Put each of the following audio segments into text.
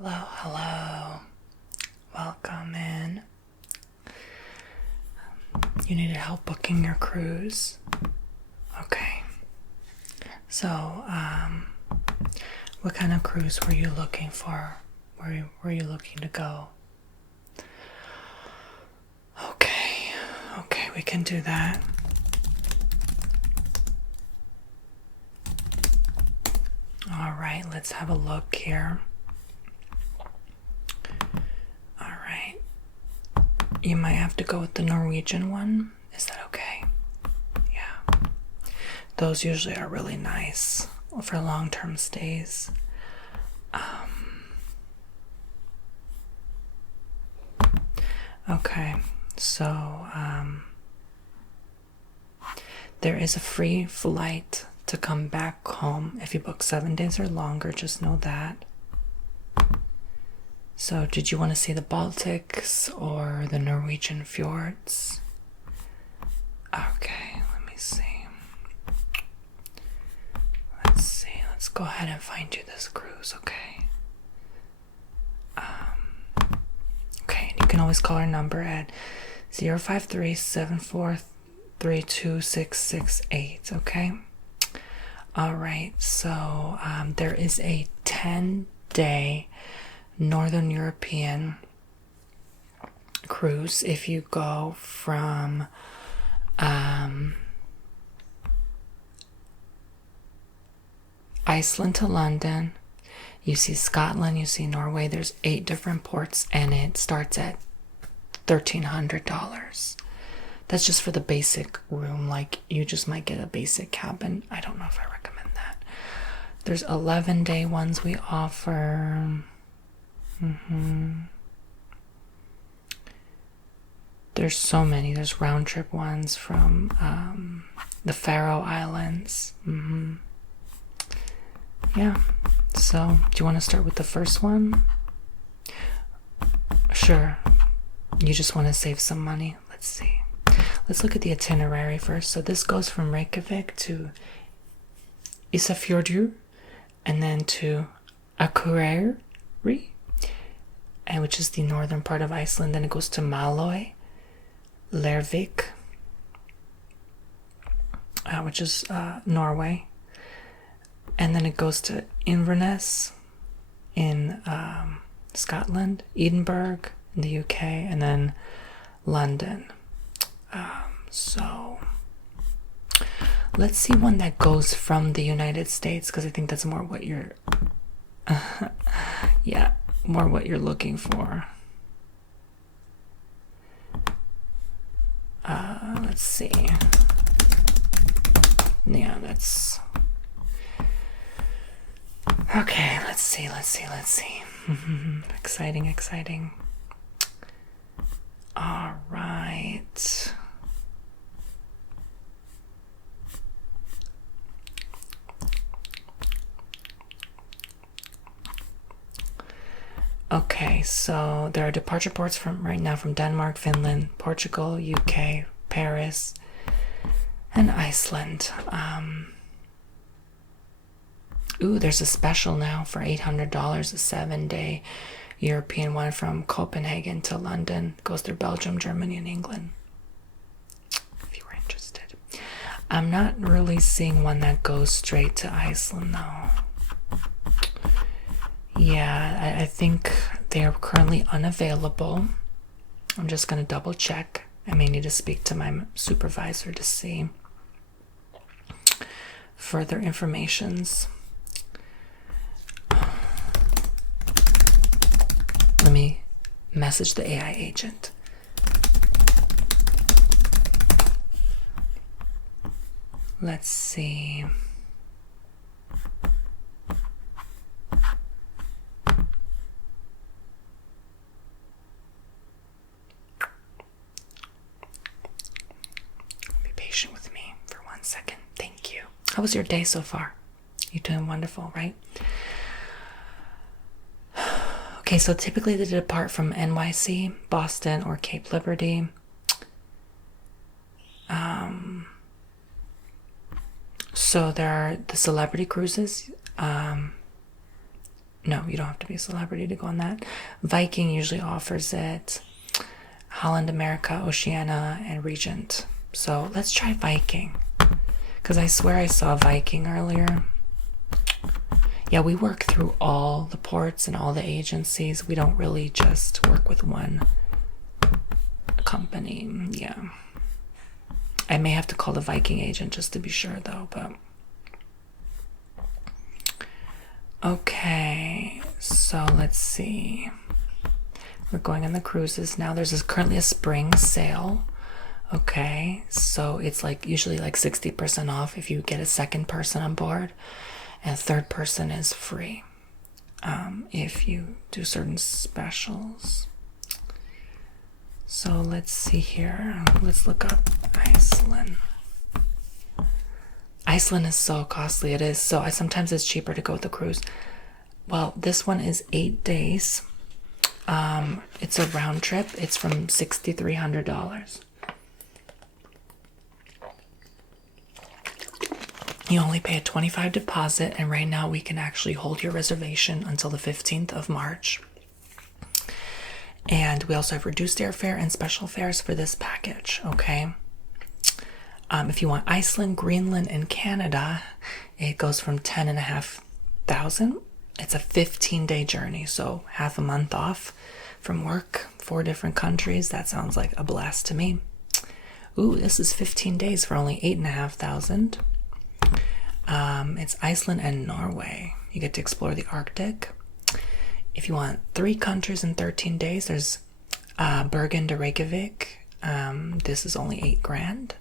Hello, hello. Welcome in. You needed help booking your cruise? Okay. So, what kind of cruise were you looking for? Where were you looking to go? Okay, we can do that. All right, let's have a look here. All right. You might have to go with the Norwegian one. Is that okay? Yeah. Those usually are really nice for long-term stays. Okay, so there is a free flight to come back home if you book 7 days or longer. Just know that. So, did you want to see the Baltics or the Norwegian fjords? Okay, let me see. Let's go ahead and find you this cruise, okay? Okay, and you can always call our number at 053-743-2668, okay? All right, so there is a 10-day Northern European cruise if you go from Iceland to London. You see Scotland, you see Norway. There's 8 different ports, and it starts at $1,300. That's just for the basic room. Like, you just might get a basic cabin. I don't know if I recommend that. There's 11-day ones we offer. There's so many. There's round trip ones from the Faroe Islands. Yeah. So, do you want to start with the first one? Sure. You just want to save some money. Let's see. Let's look at the itinerary first. So this goes from Reykjavik to Isafjordur, and then to Akureyri, and which is the northern part of Iceland. Then it goes to Maløy, Lervik, which is Norway. And then it goes to Inverness in Scotland, Edinburgh in the UK, and then London. So let's see one that goes from the United States, because I think that's more what you're more what you're looking for. Let's see. Yeah, that's okay. Let's see. Exciting. All right. Okay, so there are departure ports from right now from Denmark, Finland, Portugal, UK, Paris, and Iceland. There's a special now for $800, a 7-day European one from Copenhagen to London. Goes through Belgium, Germany, and England, if you were interested. I'm not really seeing one that goes straight to Iceland, though. Yeah, I think they are currently unavailable. I'm just going to double check. I may need to speak to my supervisor to see further informations. Let me message the AI agent. Let's see. Be patient with me for 1 second. Thank you. How was your day so far? You're doing wonderful, right? Okay, so typically they depart from NYC, Boston, or Cape Liberty. So there are the celebrity cruises. No, you don't have to be a celebrity to go on that. Viking usually offers it. Holland America, Oceania, and Regent. So let's try Viking. Because I swear I saw Viking earlier. Yeah, we work through all the ports and all the agencies. We don't really just work with one company. Yeah. I may have to call the Viking agent just to be sure though, but... Okay, so let's see. We're going on the cruises now. There's currently a spring sale. Okay, so it's like usually like 60% off if you get a second person on board, and a third person is free if you do certain specials. So let's see here. Let's look up Iceland. Iceland is so costly. It is. So sometimes it's cheaper to go with the cruise. Well, this one is 8 days. It's a round trip. It's from $6,300. You only pay a $25 deposit, and right now we can actually hold your reservation until the 15th of March. And we also have reduced airfare and special fares for this package, okay? If you want Iceland, Greenland, and Canada, it goes from $10,500. It's a 15-day journey, so half a month off from work, 4 different countries. That sounds like a blast to me. Ooh, this is 15 days for only $8,500. It's Iceland and Norway. You get to explore the Arctic. If you want 3 countries in 13 days, there's Bergen to Reykjavik. This is only $8,000.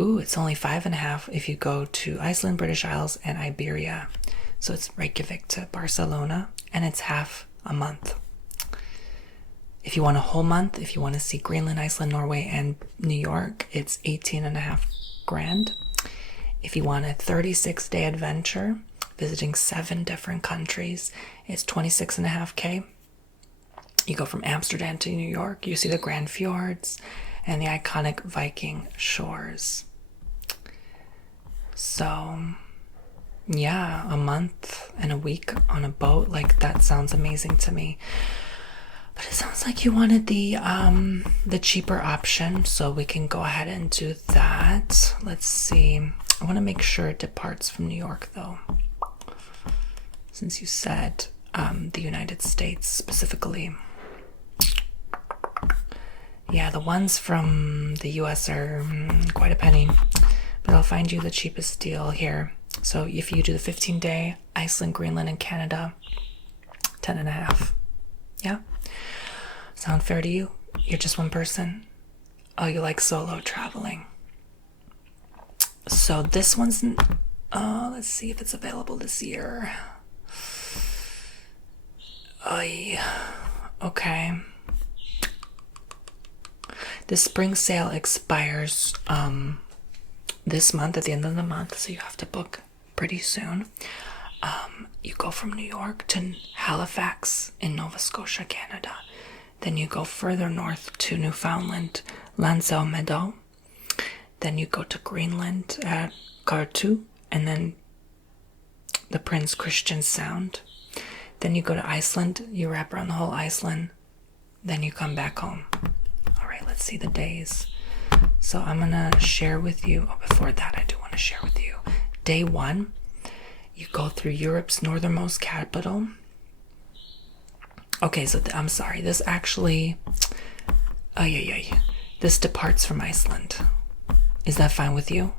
Ooh, it's only 5.5 if you go to Iceland, British Isles, and Iberia. So it's Reykjavik to Barcelona, and it's half a month. If you want a whole month, if you want to see Greenland, Iceland, Norway, and New York, it's $18,500. If you want a 36-day adventure, visiting 7 different countries, it's $26,500. You go from Amsterdam to New York, you see the Grand Fjords and the iconic Viking shores. So, yeah, a month and a week on a boat, like that sounds amazing to me. But it sounds like you wanted the cheaper option, so we can go ahead and do that. Let's see. I want to make sure it departs from New York, though, since you said the United States specifically. Yeah, the ones from the US are quite a penny, but I'll find you the cheapest deal here. So if you do the 15-day, Iceland, Greenland, and Canada, 10.5. Yeah? Sound fair to you? You're just one person? Oh, you like solo traveling. So this one's, let's see if it's available this year. Oh, yeah. Okay. The spring sale expires this month, at the end of the month, so you have to book pretty soon. You go from New York to Halifax in Nova Scotia, Canada. Then you go further north to Newfoundland, Lansdowne Meadow. Then you go to Greenland at Gartu, and then the Prince Christian Sound. Then you go to Iceland, you wrap around the whole Iceland, then you come back home. All right, let's see the days. So I'm gonna share with you, before that I do want to share with you. Day 1, you go through Europe's northernmost capital. Okay, so I'm sorry, this actually, this departs from Iceland. Is that fine with you?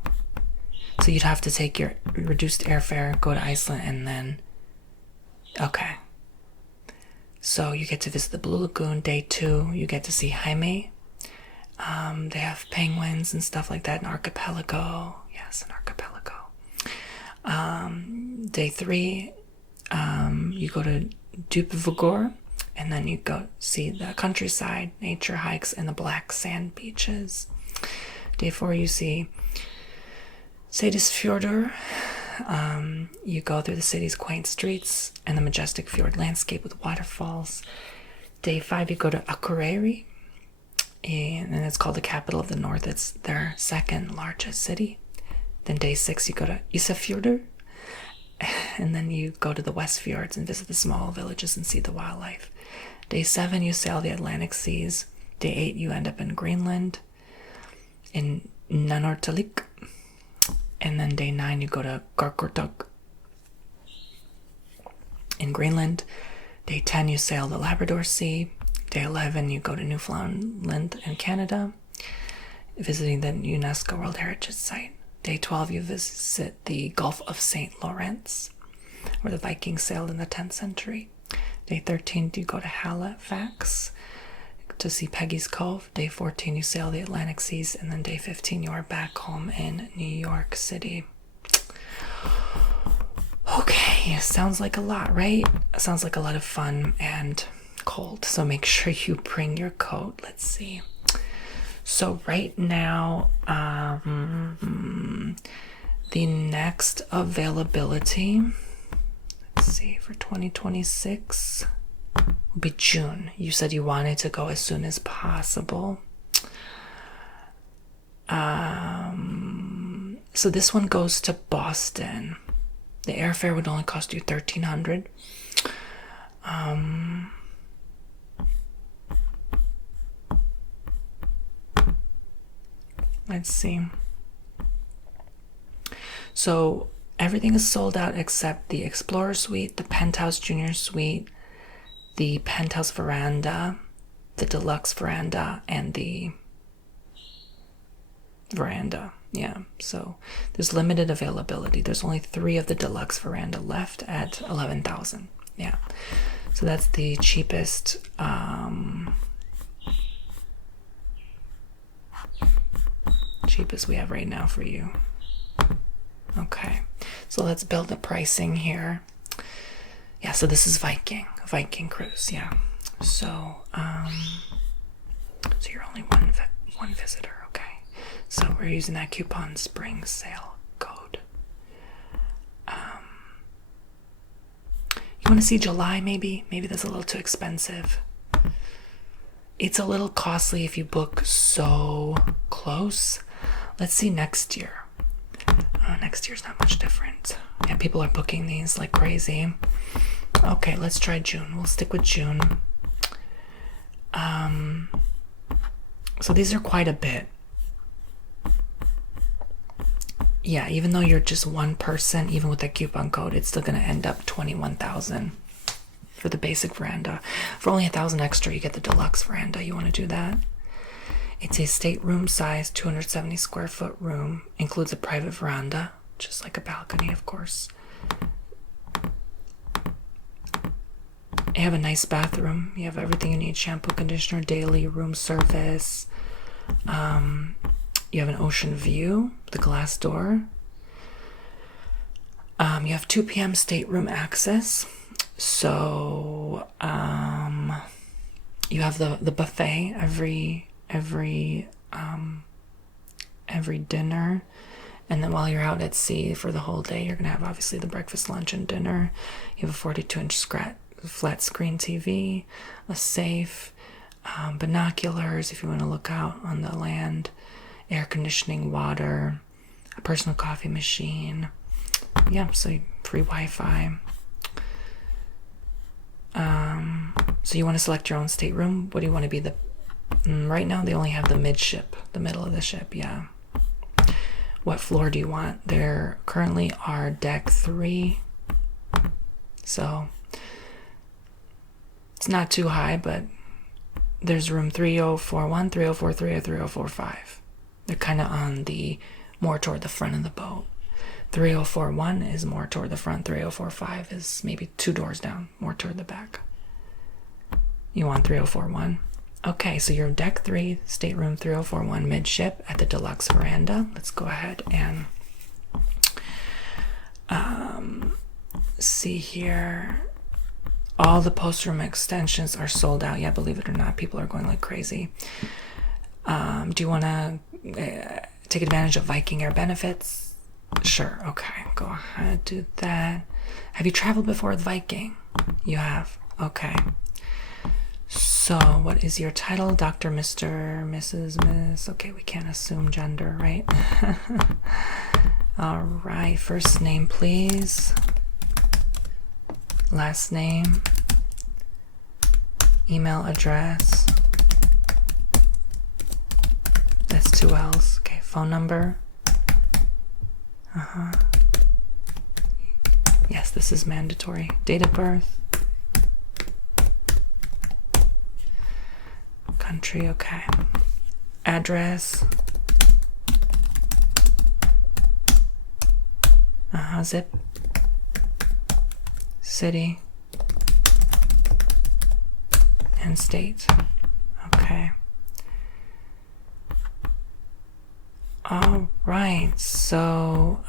So you'd have to take your reduced airfare, go to Iceland, and then, okay. So you get to visit the Blue Lagoon. Day 2, you get to see Jaime. They have penguins and stuff like that, an archipelago. Yes, an archipelago. Day 3, you go to Djúpivogur, and then you go see the countryside, nature hikes, and the black sand beaches. Day 4, you see Seyðisfjörður. You go through the city's quaint streets and the majestic fjord landscape with waterfalls. Day 5, you go to Akureyri, and it's called the capital of the north. It's their second largest city. Then day 6, you go to Ísafjörður, And then you go to the West Fjords and visit the small villages and see the wildlife. Day 7, you sail the Atlantic seas. Day 8, you end up in Greenland, in Nanortalik. And then day 9, you go to Garkortok in Greenland. Day 10, you sail the Labrador Sea. Day 11, you go to Newfoundland and Canada, visiting the UNESCO World Heritage Site. Day 12, you visit the Gulf of St. Lawrence, where the Vikings sailed in the 10th century. Day 13, you go to Halifax to see Peggy's Cove. Day 14, you sail the Atlantic seas. And then day 15, you are back home in New York City. Okay, sounds like a lot, right? Sounds like a lot of fun and cold. So make sure you bring your coat. Let's see. So right now, the next availability, let's see, for 2026 will be June. You said you wanted to go as soon as possible. So this one goes to Boston. The airfare would only cost you $1,300. Let's see. So everything is sold out except the Explorer Suite, the Penthouse Junior Suite, the Penthouse Veranda, the Deluxe Veranda, and the Veranda. Yeah, so there's limited availability. There's only 3 of the Deluxe Veranda left at $11,000. Yeah, so that's the cheapest. Cheapest we have right now for you. Okay, so let's build the pricing here. Yeah, so this is Viking cruise. Yeah, so so you're only one visitor. Okay, so we're using that coupon spring sale code. You want to see July? Maybe that's a little too expensive. It's a little costly if you book so close. Let's see next year. Next year's not much different. Yeah, people are booking these like crazy. Okay, let's try June. We'll stick with June. So these are quite a bit. Yeah, even though you're just one person, even with the coupon code, it's still going to end up $21,000 for the basic veranda. For only $1,000 extra, you get the deluxe veranda. You want to do that? It's a stateroom size, 270 square foot room. Includes a private veranda, just like a balcony, of course. You have a nice bathroom. You have everything you need: shampoo, conditioner, daily, room service. You have an ocean view, the glass door. You have 2 p.m. stateroom access. So you have the buffet every dinner, and then while you're out at sea for the whole day, you're gonna have obviously the breakfast, lunch, and dinner. You have a 42-inch flat screen TV, a safe, binoculars if you want to look out on the land, air conditioning, water, a personal coffee machine. Yeah, so free Wi-Fi. So you want to select your own stateroom. What do you want to be the... right now they only have the midship, the middle of the ship. Yeah. What floor do you want? There currently are deck 3. So it's not too high, but there's room 3041, 3043, or 3045. They're kind of on the more toward the front of the boat. 3041 is more toward the front. 3045 is maybe 2 doors down, more toward the back. You want 3041? Okay, so you're deck 3, stateroom 3041, midship at the deluxe veranda. Let's go ahead and see here. All the post room extensions are sold out. Yeah, believe it or not, people are going like crazy. Do you want to take advantage of Viking Air benefits? Sure. Okay, go ahead, do that. Have you traveled before with Viking? You have. Okay. So, what is your title? Dr., Mr., Mrs., Miss? Okay, we can't assume gender, right? All right, first name, please. last name, email address. That's 2 L's. Okay, phone number. Yes, this is mandatory. Date of birth. Country, okay. Address. Zip. City. And state. Okay. All right, so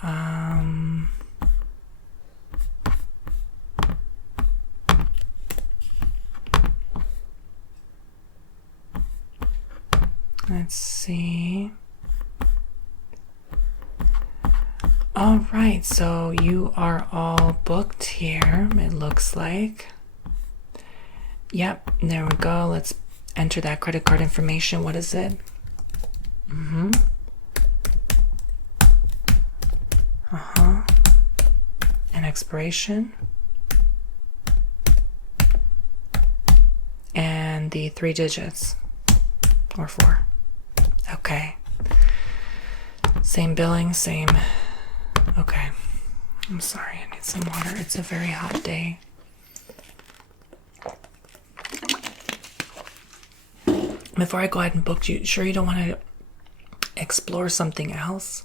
let's see. All right, so you are all booked here, it looks like. Yep, there we go. Let's enter that credit card information. What is it? And expiration. And the 3 digits. Or 4. Okay. Same billing, same. Okay. I'm sorry, I need some water. It's a very hot day. Before I go ahead and book you, sure you don't want to explore something else?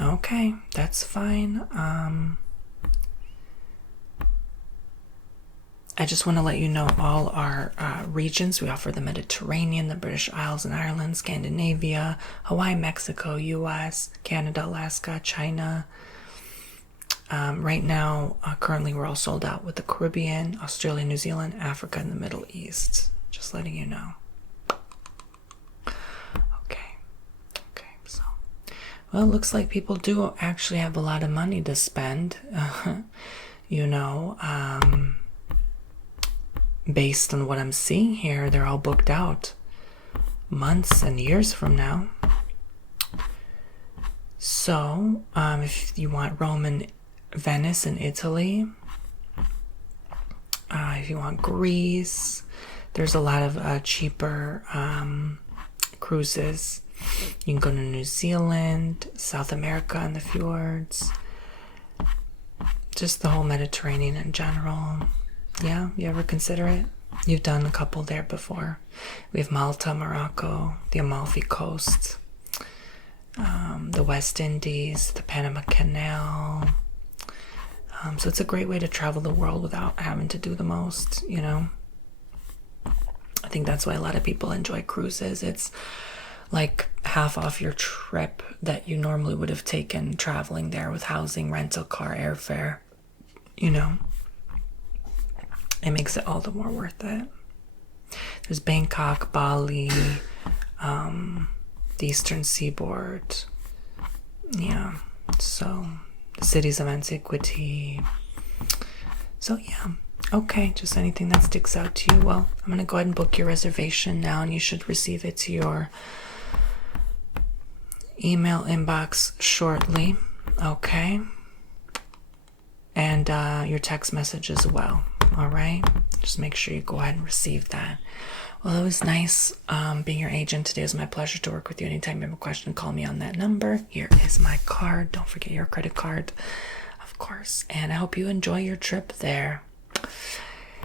Okay, that's fine. I just want to let you know all our regions. We offer the Mediterranean, the British Isles and Ireland, Scandinavia, Hawaii, Mexico, US, Canada, Alaska, China. Right now, currently we're all sold out with the Caribbean, Australia, New Zealand, Africa, and the Middle East. Just letting you know. Okay, so, well, it looks like people do actually have a lot of money to spend, you know, based on what I'm seeing here. They're all booked out months and years from now. So, if you want Rome and Venice in Italy, if you want Greece, there's a lot of cheaper cruises. You can go to New Zealand, South America and the fjords, just the whole Mediterranean in general. Yeah, you ever consider it? You've done a couple there before. We have Malta, Morocco, the Amalfi Coast, the West Indies, the Panama Canal. So it's a great way to travel the world without having to do the most, you know. I think that's why a lot of people enjoy cruises. It's like half off your trip that you normally would have taken traveling there with housing, rental car, airfare, you know. It makes it all the more worth it. There's Bangkok, Bali, the Eastern Seaboard. Yeah, so the cities of antiquity. So yeah, okay, just anything that sticks out to you. Well, I'm going to go ahead and book your reservation now, and you should receive it to your email inbox shortly, okay? And your text message as well. All right, just make sure you go ahead and receive that. Well, it was nice being your agent today. It was my pleasure to work with you. Anytime you have a question, call me on that number. Here is my card. Don't forget your credit card, of course. And I hope you enjoy your trip there.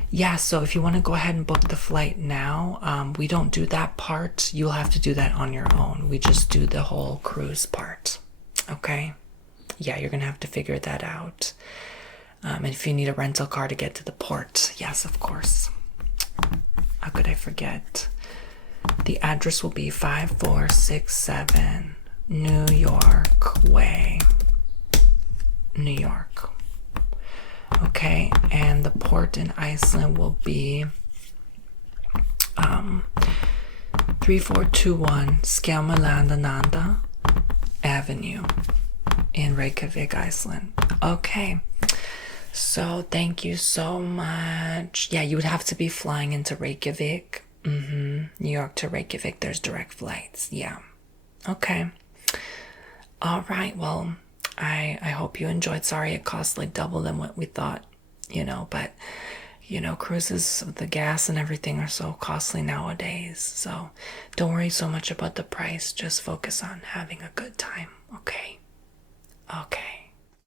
Yeah, so if you want to go ahead and book the flight now, we don't do that part. You'll have to do that on your own. We just do the whole cruise part. Okay? Yeah, you're going to have to figure that out. And if you need a rental car to get to the port, yes, of course. How could I forget? The address will be 5467 New York Way, New York. Okay, and the port in Iceland will be 3421 Skelmalandananda Avenue in Reykjavik, Iceland. Okay. So thank you so much. Yeah, you would have to be flying into Reykjavik. New York to Reykjavik. There's direct flights. Yeah. Okay. All right. Well, I hope you enjoyed. Sorry it cost like double than what we thought, but cruises, the gas and everything are so costly nowadays. So don't worry so much about the price. Just focus on having a good time. Okay. Okay.